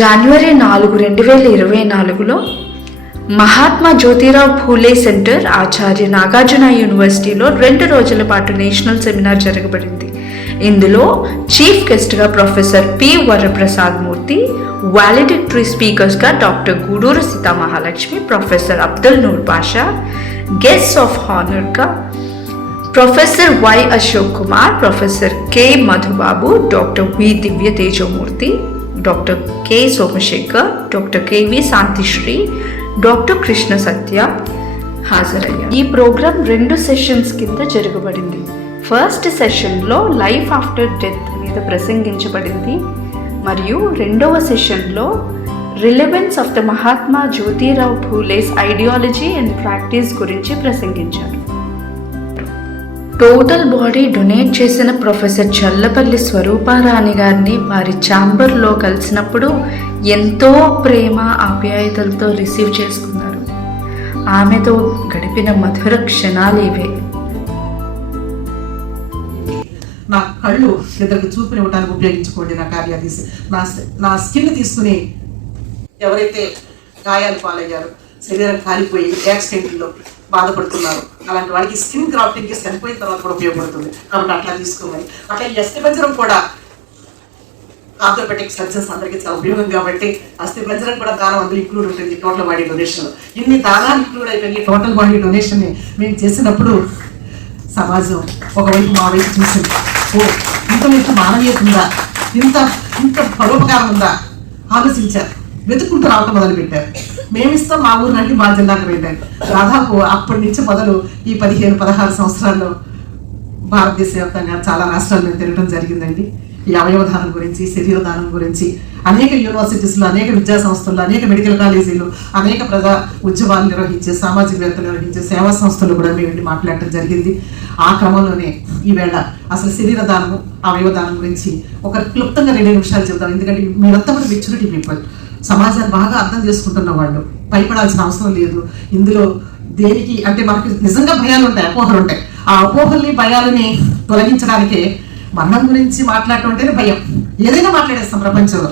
జనవరి నాలుగు రెండు వేల ఇరవై నాలుగులో మహాత్మా జ్యోతిరావు ఫూలే సెంటర్ ఆచార్య నాగార్జున యూనివర్సిటీలో రెండు రోజుల పాటు నేషనల్ సెమినార్ జరగబడింది. ఇందులో చీఫ్ గెస్ట్గా professor P Varaprasad Murthy valedictory స్పీకర్స్గా doctor Guduru Sita Mahalakshmi professor Abdul Noor Pasha guest of హానర్గా professor Y Ashok Kumar professor K Madhubabu doctor V Divya Tejamurthy doctor K Somasekhar doctor K V Shantisri doctor Krishna Satya హాజరయ్యారు. ఈ programme రెండు sessions కింద జరగబడింది. First సెషన్లో life after death మీద ప్రసంగించబడింది. మరియు రెండవ సెషన్లో relevance of the Mahatma Jyotirao Phule's ideology and practice గురించి ప్రసంగించారు. టోటల్ బాడీ డొనేట్ చేసిన ప్రొఫెసర్ చల్లపల్లి స్వరూపారాణి గారిని వారి ఛాంబర్లో కలిసినప్పుడు ఎంతో ప్రేమ ఆప్యాయతలతో రిసీవ్ చేసుకున్నారు. ఆమెతో గడిపిన మధుర క్షణాలు ఇవే. నా కళ్ళు ఇద్దరికి చూపునివ్వడానికి ఉపయోగించుకోండి నా కార్యాదీసి నా నా స్కిన్ తీసుకుని ఎవరైతే గాయాలు పాలయ్యారో శరీరం కాలిపోయి యాక్సిడెంట్లో బాధపడుతున్నారు. అలాంటి వాళ్ళకి స్కిన్ గ్రాఫ్టింగ్కి చనిపోయిన తర్వాత కూడా ఉపయోగపడుతుంది. కాబట్టి అట్లా తీసుకోమని అట్లా ఈ అస్థిపంజరం కూడా ఆర్థోపెటిక్ సర్జన్స్ అందరికీ చాలా ఉపయోగం కాబట్టి అస్థిపంజరం కూడా దానం అందులో ఇంక్లూడ్ ఉంటుంది. టోటల్ బాడీ డొనేషన్ ఇన్ని దానాలు ఇంక్లూడ్ అయిపోయి టోటల్ బాడీ డొనేషన్ని మేము చేసినప్పుడు సమాజం ఒకవైపు మా వైపు చూసింది. ఓ ఇంత ఇంత మానవీయత ఉందా? ఇంత ఇంత పరోపకారం ఉందా? ఆలోచించారు. వెతుక్కుంటూ రావటం మొదలు పెట్టారు మేమిస్తాం మా ఊరు నుండి మా జిల్లాకు వెళ్ళారు దాదాపు అప్పటి నుంచి మొదలు ఈ పదిహేను పదహారు సంవత్సరాల్లో భారతదేశ వ్యాప్తంగా చాలా రాష్ట్రాలు మేము తిరగడం జరిగిందండి. ఈ అవయవదానం గురించి శరీర దానం గురించి అనేక యూనివర్సిటీస్లో అనేక విద్యా సంస్థల్లో అనేక మెడికల్ కాలేజీలు అనేక ప్రజా ఉద్యమాలు నిర్వహించే సామాజికవేత్తలు నిర్వహించే సేవా సంస్థలు కూడా మేము వెళ్ళి మాట్లాడటం జరిగింది. ఆ క్రమంలోనే ఈవేళ అసలు శరీర అవయవదానం గురించి ఒక క్లుప్తంగా రెండు నిమిషాలు చెప్తాం ఎందుకంటే మీరంతా కూడా మెచ్యూరిటీ పీపుల్ సమాజాన్ని బాగా అర్థం చేసుకుంటున్న వాళ్ళు. భయపడాల్సిన అవసరం లేదు. ఇందులో దేనికి అంటే మనకి నిజంగా భయాలు ఉంటాయి అపోహలు ఉంటాయి. ఆ అపోహల్ని భయాలని తొలగించడానికే మరణం గురించి మాట్లాడటం భయం. ఏదైనా మాట్లాడేస్తాం ప్రపంచంలో.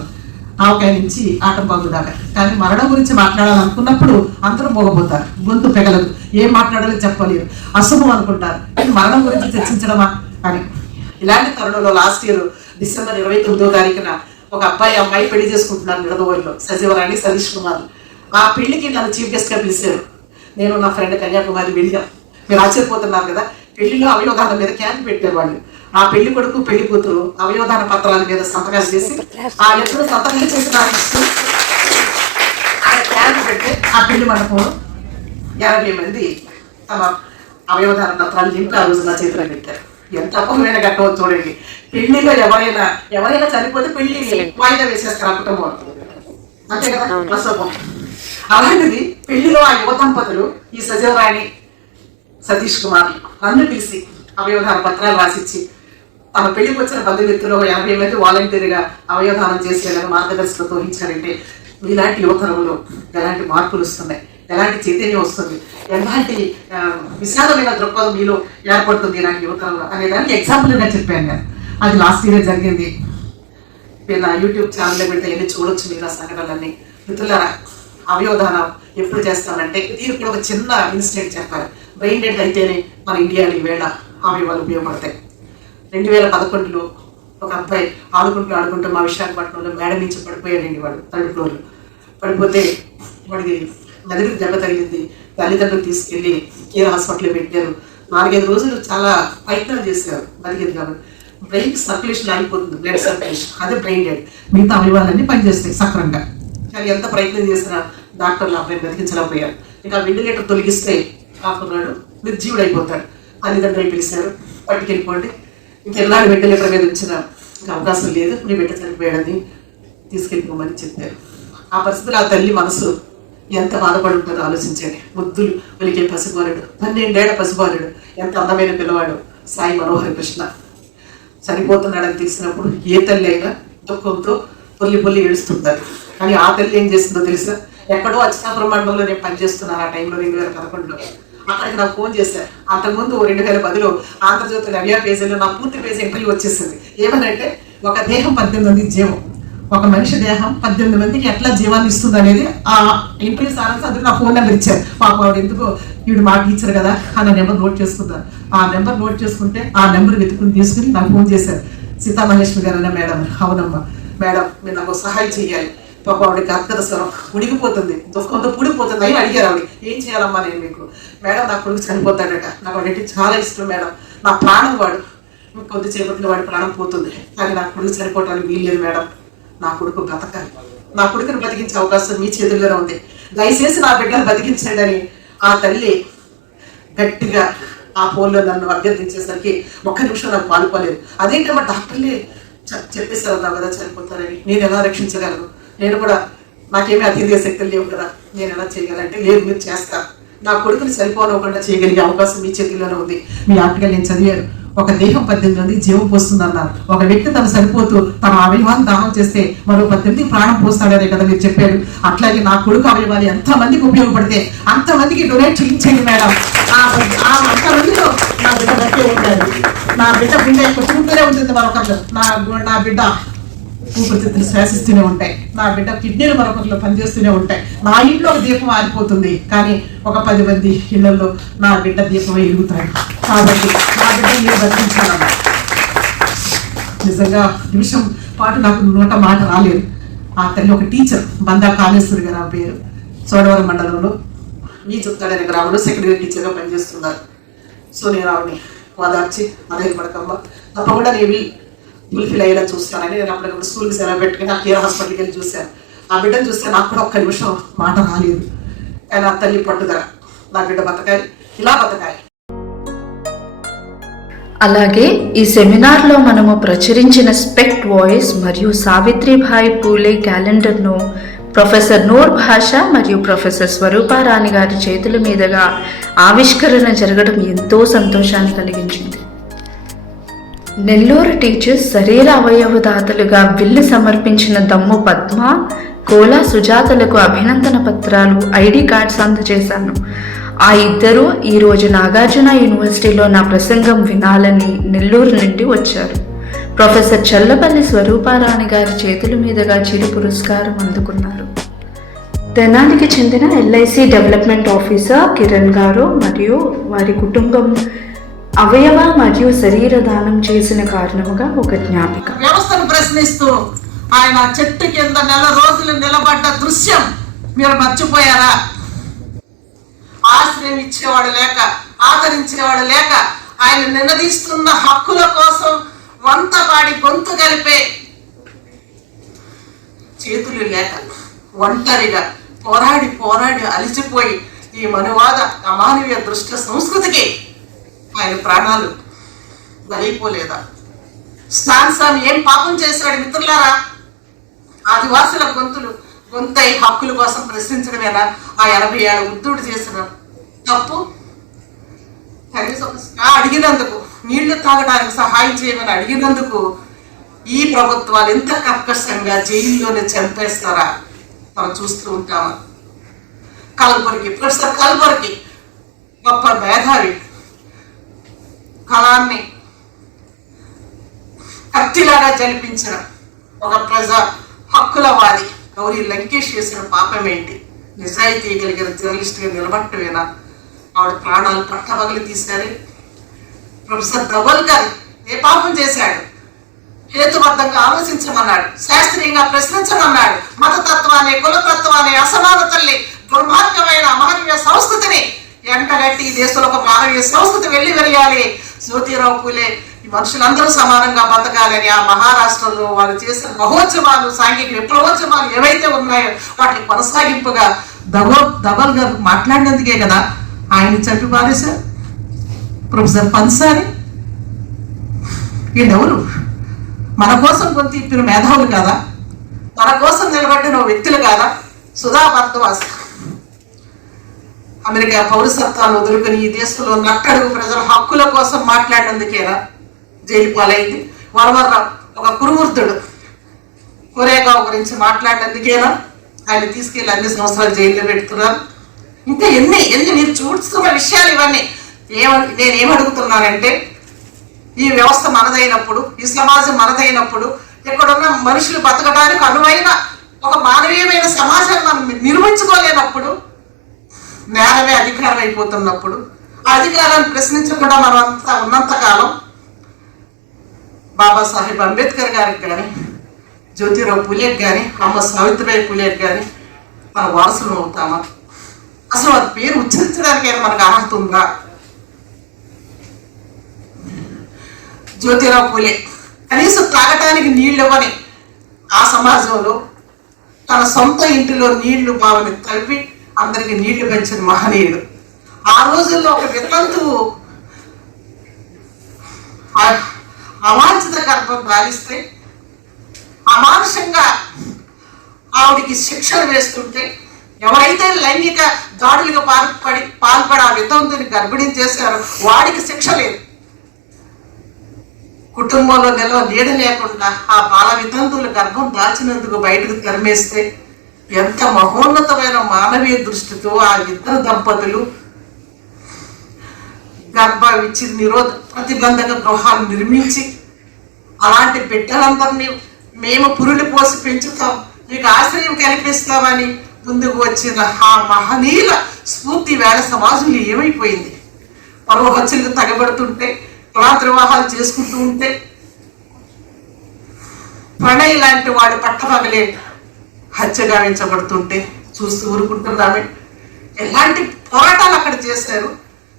ఆవకాయ నుంచి ఆటం బాబు దాకా. కానీ మరణం గురించి మాట్లాడాలనుకున్నప్పుడు అందరూ మోగపోతారు గొంతు పెగలదు. ఏం మాట్లాడాలో చెప్పలేరు. అశుభం అనుకుంటారు. కానీ మరణం గురించి చర్చించడమా అని. ఇలాంటి తరుణంలో లాస్ట్ ఇయర్ డిసెంబర్ ఇరవై తొమ్మిదో తారీఖున ఒక అబ్బాయి అమ్మాయి పెళ్ళి చేసుకుంటున్నారు నిడదవోలులో సజీవరాణి సతీష్ కుమార్. ఆ పెళ్ళికి నన్ను చీఫ్ గెస్ట్గా పిలిచారు. నేను నా ఫ్రెండ్ కన్యాకుమారి వెళ్ళాం మీరు ఆశ్చర్యపోతున్నారు కదా పెళ్ళిలో అవయోధానం మీద క్యాంప్ పెట్టారు వాళ్ళు ఆ పెళ్ళి కొడుకు పెళ్ళి కూతురు అవయోధాన పత్రాల మీద సంతకాలు చేసి ఆ ఇద్దరు సంతకాలు చేసి నాకు ఆ క్యాంప్ పెట్టి ఆ పెళ్ళి మండపంలో యాభై మంది తమ అవయోధాన పత్రాలు నింపి ఆ రోజు నా చేతిలో పెట్టారు. ఎంత అపమైన ఘట్టం చూడండి. పెళ్ళిలో ఎవరైనా ఎవరైనా చనిపోతే పెళ్ళి వాయిదా వేసేస్తారు ఆ కుటుంబం అంతే కదా? అశోభం అలాంటిది పెళ్ళిలో ఆ యువ దంపతులు ఈ సజీవరాణి సతీష్ కుమార్ నన్ను పిలిచి అవయవదాన పత్రాలు రాసిచ్చి తమ పెళ్ళికి వచ్చిన బంధుమిత్రులు యాభై మంది వాలంటీర్గా అవయవదానం చేసేలాగా మార్గదర్శకత్వం వహించారంటే మీలాంటి యువతరంలో ఎలాంటి మార్పులు వస్తున్నాయి? ఎలాంటి చైతన్యం వస్తుంది? ఎలాంటి ఆ, విశాలమైన దృక్పథం మీలో ఏర్పడుతుంది నాకు యువతరంలో అనే దానికి ఎగ్జాంపుల్గా చెప్పాను నేను. అది లాస్ట్ ఇయర్ జరిగింది. నేను నా యూట్యూబ్ ఛానల్లో పెడితే వెళ్ళి చూడొచ్చు మీరు ఆ సంఘటనలన్నీ. మిత్రులారా అవయోధానం ఎప్పుడు చేస్తానంటే దీనికి ఒక చిన్న ఇన్సిడెంట్ చెప్పాలి. బ్రెయిన్ డెడ్ అయితేనే మన ఇండియాలో ఈవేళ అవయవాలు ఉపయోగపడతాయి. రెండు వేల పదకొండులో ఒక అబ్బాయి ఆడుకుంటూ ఆడుకుంటూ మా విశాఖపట్నంలో మేడ నుంచి పడిపోయాడండి వాడు థర్డ్ ఫ్లోర్లో పడిపోతే వాడికి మెదడుకు దెబ్బ తగిలింది. తల్లిదండ్రులు తీసుకెళ్ళి కేర్ హాస్పిటల్లో పెట్టారు. నాలుగైదు రోజులు చాలా ప్రయత్నాలు చేశారు. బతికేది కాబట్టి. బ్రెయిన్ సర్క్యులేషన్ ఆగిపోతుంది. బ్లడ్ సర్క్యులేషన్ అదే బ్రెయిన్ డెడ్ మిగతా అవయవాలన్నీ పనిచేస్తాయి సక్రంగా. కానీ ఎంత ప్రయత్నం చేసినా డాక్టర్లు అబ్బాయిని బతికించలేకపోయారు ఇంకా వెంటిలేటర్ తొలగిస్తే కాకున్నాడు నిర్జీవుడు అయిపోతాడు. తల్లిదండ్రులు పిలిచారు. పట్టుకెళ్ళిపోండి. ఇంకెన్నాడు వెంటిలేటర్ మీద ఉంచిన ఇంకా అవకాశం లేదు. మీ బిడ్డ చనిపోయాడని తీసుకెళ్ళిపోమని చెప్పారు. ఆ పరిస్థితిలో ఆ తల్లి మనసు ఎంత బాధపడి ఉంటుందో ఆలోచించండి. ముద్దులు వెలిగే పసిబాలుడు పన్నెండేళ్ళ పసిబాలుడు ఎంత అందమైన పిల్లవాడు. సాయి మనోహర్ కృష్ణ చనిపోతున్నాడని తెలిసినప్పుడు ఏ తల్లి అయినా దుఃఖంతో పొల్లి పొల్లి ఏడుస్తుంటారు కానీ ఆ తల్లి ఏం చేస్తుందో తెలుసా? ఎక్కడో అచ్చినాపురం మండలంలో నేను పనిచేస్తున్నాను ఆ టైంలో రెండు వేల పదకొండులో. అక్కడికి నాకు ఫోన్ చేశారు. అంతకుముందు రెండు వేల పదిలో ఆంధ్రజ్యోతి నవ్యా పేజీలో నా పూర్తి పేజీ ఇంటర్వ్యూ వచ్చేసింది. ఏమనంటే ఒక దేహం పద్దెనిమిది మంది జీవం. ఒక మనిషి దేహం పద్దెనిమిది మందికి ఎట్లా జీవాన్ని ఇస్తుంది అనేది ఆ ఇంటర్వ్యూ సారాంశం అందులో నా ఫోన్ నెంబర్ ఇచ్చారు. పాపం ఆవిడ ఎందుకో వీడు మాట ఇచ్చారు కదా? ఆ నా నెంబర్ నోట్ చేసుకుందాను ఆ నెంబర్ నోట్ చేసుకుంటే ఆ నెంబర్ వెతుకుని తీసుకుని నాకు ఫోన్ చేశారు. సీతామహేశ్వరి గారు అన్న మేడం. అవునమ్మా. మేడం మీరు నాకు సహాయం చేయాలి. పాప ఆవిడకి గర్భద స్వరం ఉడిగిపోతుంది దుఃఖంతో పూడిపోతుంది అని అడిగారు ఆవిడ. ఏం చేయాలమ్మా నేను మీకు? మేడం నా కొడుకు చనిపోతాడట. నాకు వాడంటే చాలా ఇష్టం మేడం. నా ప్రాణం వాడు. కొద్దిసేపట్లో వాడి ప్రాణం పోతుంది. కానీ నా కొడుకు చనిపోవటానికి వీల్లేదు మేడం. నా కొడుకు బ్రతకాలి. నా కొడుకుని బతికించే అవకాశం మీ చేతుల్లోనే ఉంది. దయచేసి నా బిడ్డను బతికించండి అని ఆ తల్లి గట్టిగా ఆ ఫోన్లో నన్ను అభ్యర్థించేసరికి ఒక్క నిమిషం నాకు పాల్పోలేదు. అదేంటమ్మా డాక్టర్లే చె- చెప్పేశారు అన్నావు కదా చనిపోతారని. నేను ఎలా రక్షించగలను? నేను కూడా నాకేమీ అతీంద్రియ శక్తులు లేవు కదా. నేను ఎలా చేయగలంటే లేదు మీరు చేస్తారు నా కొడుకుని సరిపోనివ్వకుండా చేయగలిగే అవకాశం మీ చేతిలోనే ఉంది. మీ ఆర్టికల్ నేను చదివాను ఒక దేహం పద్దెనిమిది మంది జీవం పోస్తుంది అన్నారు ఒక వ్యక్తి తను సరిపోతూ తన అవయవాన్ని దానం చేస్తే మరో పద్దెనిమిది ప్రాణం పోస్తాడనే కదా మీరు చెప్పారు. అట్లాగే నా కొడుకు అవయవాలు ఎంత మందికి ఉపయోగపడితే అంతమందికి డొనేట్ చేయించండి మేడం. ఆ అంతమందిలో నా బిడ్డ బట్టే ఉంటాడు నా బిడ్డ బిడ్డ కొట్టుకుంటూనే ఉంటుంది మరొకరు నా నా బిడ్డ ఊపిరితిత్తులు శ్వాసిస్తూనే ఉంటాయి. నా బిడ్డ కిడ్నీలు మరొకరిలో పనిచేస్తూనే ఉంటాయి. నా ఇంట్లో ఒక దీపం ఆరిపోతుంది. కానీ ఒక పది మంది ఇళ్ళలో నా బిడ్డ దీపం ఎరుగుతాయి. కాబట్టి నా బిడ్డ మీరు బతికించాలన్న నిజంగా నిమిషం పాటు నాకు నోట మాట రాలేదు. ఆ తల్లి ఒక టీచర్ బందా కాళేశ్వరి గారు ఆ పేరు. చోడవరం మండలంలో మీ చుట్టాడనే గ్రామంలో సెక్రటరీ టీచర్గా పనిచేస్తున్నారు. సో నేను ఆవిడని వాదార్చి అదే పడకమ్మ తప్పకుండా నేను ఫుల్ఫిల్ అయ్యేలా చూస్తానని నేను అప్పటికప్పుడు స్కూల్కి సెలవు పెట్టుకుని ఆ కేర్ హాస్పిటల్కి వెళ్ళి చూశాను. ఆ బిడ్డను చూస్తే నాకు కూడా ఒక్క నిమిషం మాట రాలేదు. కానీ ఆ తల్లి పట్టుదల. నా బిడ్డ బతకాలి. ఇలా బతకాలి. అలాగే ఈ సెమినార్లో మనము ప్రచురించిన స్పెక్ట్ వాయిస్ మరియు సావిత్రిభాయి పూలే క్యాలెండర్ను ప్రొఫెసర్ నూర్ భాష మరియు ప్రొఫెసర్ స్వరూపారాణి గారి చేతుల మీదుగా ఆవిష్కరణ జరగడం ఎంతో సంతోషాన్ని కలిగించింది. నెల్లూరు టీచర్స్ శరీర అవయవదాతలుగా బిల్లు సమర్పించిన దమ్ము పద్మ కోలా సుజాతలకు అభినందన పత్రాలు ఐడి కార్డ్స్ అందజేశాను. ఆ ఇద్దరు ఈరోజు నాగార్జున యూనివర్సిటీలో నా ప్రసంగం వినాలని నెల్లూరు నుండి వచ్చారు. ప్రొఫెసర్ చల్లపల్లి స్వరూపారాణి గారి చేతుల మీదుగా చిరు పురస్కారం అందుకున్నారు. తెనాలికి చెందిన ఎల్ఐసి డెవలప్మెంట్ ఆఫీసర్ కిరణ్ గారు మరియు వారి కుటుంబం అవయవ మరియు శరీర దానం చేసిన కారణముగా ఒక జ్ఞాపిక. వ్యవస్థను ప్రశ్నిస్తూ ఆయన చెట్టు కింద నెల రోజులు నిలబడ్డ దృశ్యం మీరు మర్చిపోయారా? ఆశ్రయం ఇచ్చేవాడు లేక ఆదరించేవాడు లేక ఆయన నిలదీస్తున్న హక్కుల కోసం వంతపాడి గొంతు కలిపే చేతులు లేక ఒంటరిగా పోరాడి పోరాడి అలిచిపోయి ఈ మనువాద అమానవీయ దృష్ట సంస్కృతికి ఆయన ప్రాణాలు బలైపోలేదా? స్టాన్సామ్ ఏం పాపం చేశాడు మిత్రులారా? ఆదివాసుల గొంతులు గొంతై హక్కుల కోసం ప్రశ్నించడమేనా? ఆ ఎనభై ఏళ్ళ ఉద్దుడు చేసిన తప్పు? కనీసం అడిగినందుకు నీళ్ళు తాగడానికి సహాయం చేయమని అడిగినందుకు ఈ ప్రభుత్వాలు ఎంత కర్కశంగా జైల్లోనే చంపేస్తారా? మనం చూస్తూ ఉంటామా? కల్బుర్గి ప్రొఫెసర్ కల్బుర్గి గొప్ప మేధావి. కళాన్ని కత్తిలాగా జలిపించిన ఒక ప్రజా హక్కులవాది గౌరీ లంకేష్ చేసిన పాపం ఏంటి? నిజాయితీ కలిగిన జర్నలిస్ట్గా నిలబట్టమేనా ఆవిడ ప్రాణాలు పట్టబగలు తీశారే. ప్రొఫెసర్ దవల్కర్ ఏ పాపం చేశాడు? హేతుబద్ధంగా ఆలోచించమన్నాడు. శాస్త్రీయంగా ప్రశ్నించమన్నాడు. మతతత్వాన్ని కులతత్వాన్ని అసమానతల్ని దుర్మార్గమైన అమానవీయ సంస్కృతిని ఎంటగట్టి ఈ దేశంలో ఒక మానవీయ సంస్కృతి వెళ్ళి వెళ్ళాలి జ్యోతిరావు పూలే ఈ మనుషులందరూ సమానంగా బతకాలని ఆ మహారాష్ట్రలో వారు చేసిన మహోత్సవాలు సాంఘిక విప్లవోత్సవాలు ఏవైతే ఉన్నాయో వాటిని కొనసాగింపుగా దవో దబల్ గారు మాట్లాడినందుకే కదా ఆయన చంపి పారేశారు. ప్రొఫెసర్ పన్సారి వీళ్ళెవరు మన కోసం కొంత ఇప్పిన మేధావులు కాదా? మన కోసం నిలబడిన వ్యక్తులు కాదా? సుధా భర్తవాస్ అమెరికా పౌరసత్వాన్ని వదులుకొని ఈ దేశంలో నట్టడుగు ప్రజల హక్కుల కోసం మాట్లాడినందుకేనా జైలు పాలైంది. వరవర్రావు ఒక కురువృద్ధుడు కొరేగావ్ గురించి మాట్లాడినందుకేనా? ఆయన తీసుకెళ్ళి అన్ని సంవత్సరాలు జైల్లో పెడుతున్నారు. ఇంకా ఎన్ని ఎన్ని మీరు చూస్తున్న విషయాలు ఇవన్నీ. ఏమ నేను ఏమడుగుతున్నానంటే ఈ వ్యవస్థ మనదైనప్పుడు ఈ సమాజం మనదైనప్పుడు ఎక్కడున్న మనుషులు బతకడానికి అనువైన ఒక మానవీయమైన సమాజాన్ని మనం నిర్మించుకోలేనప్పుడు నేరమే అధికారం అయిపోతున్నప్పుడు ఆ అధికారాన్ని ప్రశ్నించకుండా మనం అంతా ఉన్నంత కాలం బాబాసాహెబ్ అంబేద్కర్ గారికి కానీ జ్యోతిరావు పులేకి కానీ అమ్మ సావిత్రిబాయి పులేకి కానీ మన వారసులు అవుతామా? అసలు అది పేరు ఉచ్చరించడానికైనా మనకు అర్హత ఉందా? జ్యోతిరావు పూలే కనీసం తాగటానికి నీళ్ళు ఇవ్వని ఆ సమాజంలో తన సొంత ఇంటిలో నీళ్ళు బావని తవ్వి అందరికి నీళ్ళు పెంచిన మహనీయుడు. ఆ రోజుల్లో ఒక వితంతువు ఆ- అవాంఛిత గర్భం భావిస్తే అమానుషంగా ఆవిడికి శిక్షలు వేస్తుంటే ఎవరైతే లైంగిక దాడులకు పాల్పడి పాల్పడి ఆ వితంతుని గర్భిణీ చేశారో వాడికి శిక్ష లేదు. కుటుంబంలో నిల్వ నీడ లేకుండా ఆ బాల వితంతువుల గర్భం దాచినందుకు బయటకు తరిమేస్తే ఎంత మహోన్నతమైన మానవీయ దృష్టితో ఆ ఇద్దరు దంపతులు గర్భ విచ్చి నిరోధ ప్రతిబంధక గృహాలు నిర్మించి అలాంటి బిడ్డలందరినీ మేము పురులు పోసి పెంచుతాం. మీకు ఆశ్రయం కల్పిస్తామని ముందుకు వచ్చిన ఆ మహనీయుల స్ఫూర్తి వేళ సమాజంలో ఏమైపోయింది? పర్వ హత్యలకు తగబడుతుంటే కులాంత వివాహాలు చేసుకుంటూ ఉంటే ప్రణయ్ లాంటి వాడు పట్టపగలే హత్య గావించబడుతుంటే చూస్తూ ఆమె ఎలాంటి పోరాటాలు అక్కడ చేశారు?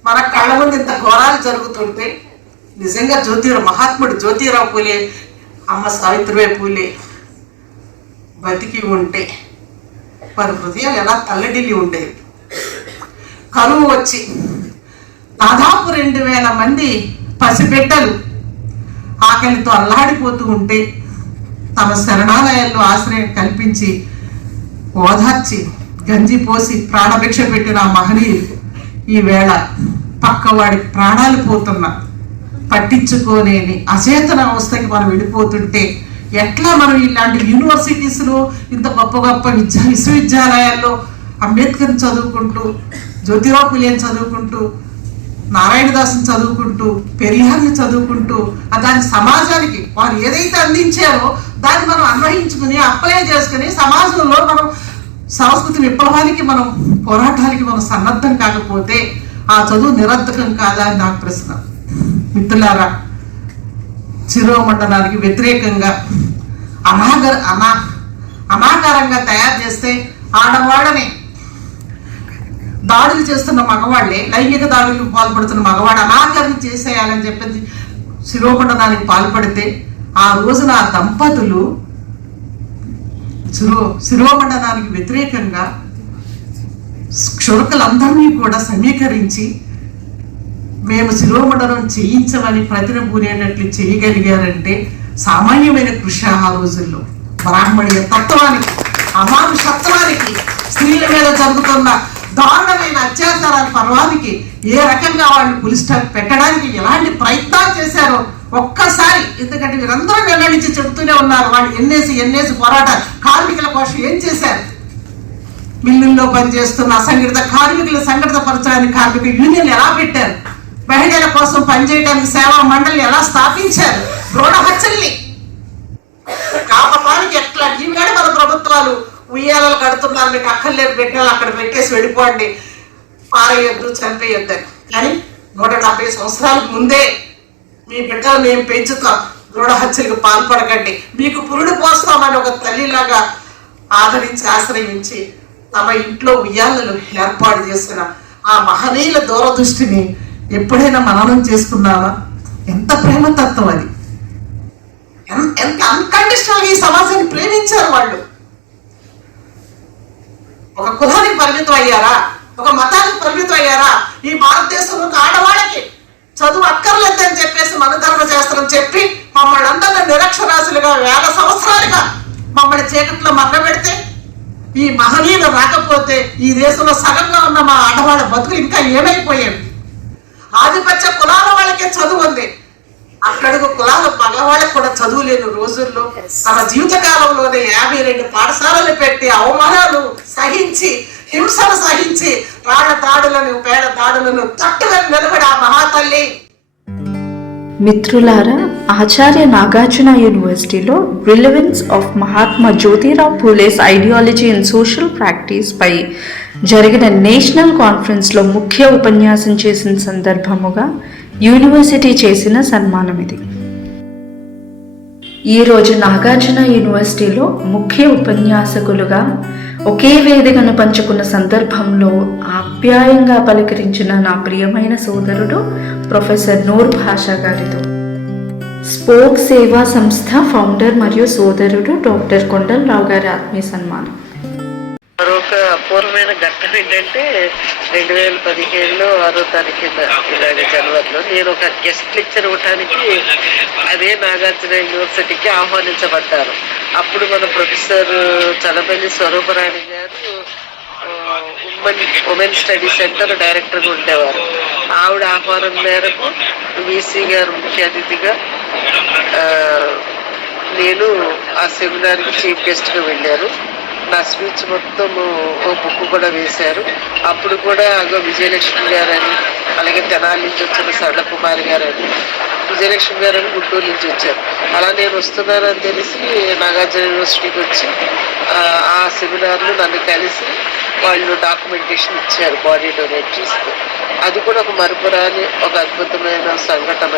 మన కళ్ళ ముందు ఇంత ఘోరాలు జరుగుతుంటే నిజంగా జ్యోతిరావు మహాత్ముడు జ్యోతిరావు పూలే అమ్మ సావిత్రిబాయి పూలే బతికి ఉంటే వారి హృదయాలు ఎలా తల్లడిల్లి ఉండేవి? కరువు వచ్చి దాదాపు రెండు వేల మంది పసిబిడ్డలు ఆకలితో అల్లాడిపోతూ ఉంటే తమ శరణాలయాల్లో ఆశ్రయం కల్పించి ఓదార్చి గంజి పోసి ప్రాణభిక్ష పెట్టిన మహనీయులు ఈవేళ పక్కవాడి ప్రాణాలు పోతున్న పట్టించుకోలేని అచేతన అవస్థకి మనం వెళ్ళిపోతుంటే ఎట్లా మనం ఇలాంటి యూనివర్సిటీస్లో ఇంత గొప్ప గొప్ప విద్యా విశ్వవిద్యాలయాల్లో అంబేద్కర్ చదువుకుంటూ జ్యోతిరావు పులేని చదువుకుంటూ నారాయణదాసుని చదువుకుంటూ పెరియార్ని చదువుకుంటూ దాని సమాజానికి వారు ఏదైతే అందించారో దాన్ని మనం అన్వయించుకుని అప్లై చేసుకుని సమాజంలో మనం సంస్కృతి విప్లవానికి మనం పోరాటానికి మనం సన్నద్ధం కాకపోతే ఆ చదువు నిరర్ధకం కాదా అని నాకు ప్రశ్న. మిత్రులారా శిరోమండలానికి వ్యతిరేకంగా అనాగర అనా అనాకారంగా తయారు చేస్తే ఆడవాడని దాడులు చేస్తున్న మగవాళ్ళే లైంగిక దాడులకు పాల్పడుతున్న మగవాడు అలాగే చేసేయాలని చెప్పేసి శిరోపండనానికి పాల్పడితే ఆ రోజున ఆ దంపతులు శిరో శిరోమండనానికి వ్యతిరేకంగా క్షురకులందరినీ కూడా సమీకరించి మేము శిరోమండనం చేయించమని ప్రతినబూనేటట్లు చేయగలిగారంటే సామాన్యమైన కృషి ఆ రోజుల్లో. బ్రాహ్మణీయ తత్వానికి అమానుషత్వానికి స్త్రీల మీద జరుగుతున్న దారుణమైన అత్యాచారాల పర్వానికి ఏ రకంగా వాళ్ళు పులి పెట్టడానికి ఎలాంటి ప్రయత్నాలు చేశారో ఒక్కసారి ఎందుకంటే వీరందరూ వెల్లడించి చెబుతూనే ఉన్నారు వాళ్ళు ఎన్నేసి ఎన్నేసి పోరాట కార్మికుల కోసం ఏం చేశారు? మిల్లుల్లో పనిచేస్తున్న అసంఘటిత కార్మికులు సంఘటిత పరచడానికి కార్మిక యూనియన్ ఎలా పెట్టారు? మహిళల కోసం పనిచేయడానికి సేవా మండలి ఎలా స్థాపించారు? భ్రూణ హత్యల్ని. కాపటానికి ఎట్లా? ఈవేళ మన ప్రభుత్వాలు ఉయ్యాలలు కడుతున్నారు మీకు అక్కర్లేదు బిడ్డలు అక్కడ పెట్టేసి వెళ్ళిపోండి. పారేయొద్దు చంపేయొద్దు అని. కానీ నూట డెబ్బై సంవత్సరాలకు ముందే మీ బిడ్డలు మేము పెంచుతాం. దృఢహత్యలకు పాల్పడకండి. మీకు పురుడు పోస్తామని ఒక తల్లిలాగా ఆదరించి ఆశ్రయించి తమ ఇంట్లో ఉయ్యాలను ఏర్పాటు చేసిన ఆ మహనీయుల దూరదృష్టిని ఎప్పుడైనా మననం చేసుకున్నావా ఎంత ప్రేమతత్వం అది. ఎంత అన్కండిషనల్ ఈ సమాజాన్ని ప్రేమించారు వాళ్ళు. ఒక కులానికి పరిమితం అయ్యారా ఒక మతానికి పరిమితం అయ్యారా ఈ భారతదేశంలో ఉన్న ఆడవాళ్ళకి చదువు అక్కర్లేదని చెప్పేసి మనధర్మ శాస్త్రం చెప్పి మమ్మల్ని అందరినీ నిరక్షరాశులుగా వేల సంవత్సరాలుగా మమ్మల్ని చీకట్లో మరణపెడితే ఈ మహనీయులు రాకపోతే ఈ దేశంలో సగంగా ఉన్న మా ఆడవాళ్ళ బతుకులు ఇంకా ఏమైపోయాయి ఆధిపత్య కులాల వాళ్ళకే చదువు ఉంది. అక్కడుగు కులాల మగవాళ్ళకి కూడా చదువు లేని రోజుల్లో తమ జీవిత కాలంలోనే యాభై రెండు పాఠశాలలు పెట్టి అవమానాలు సహించి హింసను సహించి రాళ్ళ దాడులను పేడ దాడులను తట్టుగా నిలబడి ఆ మహాతల్లి. మిత్రులారా ఆచార్య నాగార్జున యూనివర్సిటీలో relevance of Mahatma Jyotirao Phule's ideology and social practice పై జరిగిన నేషనల్ కాన్ఫరెన్స్లో ముఖ్య ఉపన్యాసం చేసిన సందర్భముగా యూనివర్సిటీ చేసిన సన్మానం ఇది ఈరోజు నాగార్జున యూనివర్సిటీలో ముఖ్య ఉపన్యాసకులుగా ఒకే వేదికను పంచుకున్న సందర్భంలో ఆప్యాయంగా పలకరించిన నా ప్రియమైన సోదరుడు ప్రొఫెసర్ నూర్ భాషా గారితో స్పోక్ సేవా సంస్థ ఫౌండర్ మరియు సోదరుడు డాక్టర్ కొండలరావు గారి ఆత్మీయ సన్మానం. మరొక అపూర్వమైన ఘట్టం ఏంటంటే రెండు వేల పదిహేడులో ఆరో తారీఖు ఇలాగ జనవరిలో నేను ఒక గెస్ట్ లెక్చర్ ఇవ్వడానికి అదే నాగార్జున యూనివర్సిటీకి ఆహ్వానించబడ్డారు. అప్పుడు మన ప్రొఫెసర్ చలపల్లి స్వరూపరాణి గారు ఉమెన్ ఉమెన్ స్టడీ సెంటర్ డైరెక్టర్గా ఉండేవారు. ఆవిడ ఆహ్వానం మేరకు వీసీ గారు ముఖ్య అతిథిగా నేను ఆ సెమినార్కి చీఫ్ గెస్ట్గా వెళ్ళాను. నా స్పీచ్ మొత్తం ఓ బుక్ కూడా వేశారు. అప్పుడు కూడా అగో విజయలక్ష్మి గారని అలాగే తెనాలి నుంచి వచ్చిన సరళ కుమారి గారని విజయలక్ష్మి గారని గుంటూరు నుంచి వచ్చారు. అలా నేను వస్తున్నానని తెలిసి నాగార్జున యూనివర్సిటీకి వచ్చి ఆ, సెమినార్లో నన్ను కలిసి వాళ్ళు డాక్యుమెంటేషన్ ఇచ్చారు బాడీ డొనేట్ చేస్తూ. అది కూడా ఒక మరపురాని ఒక అద్భుతమైన సంఘటన.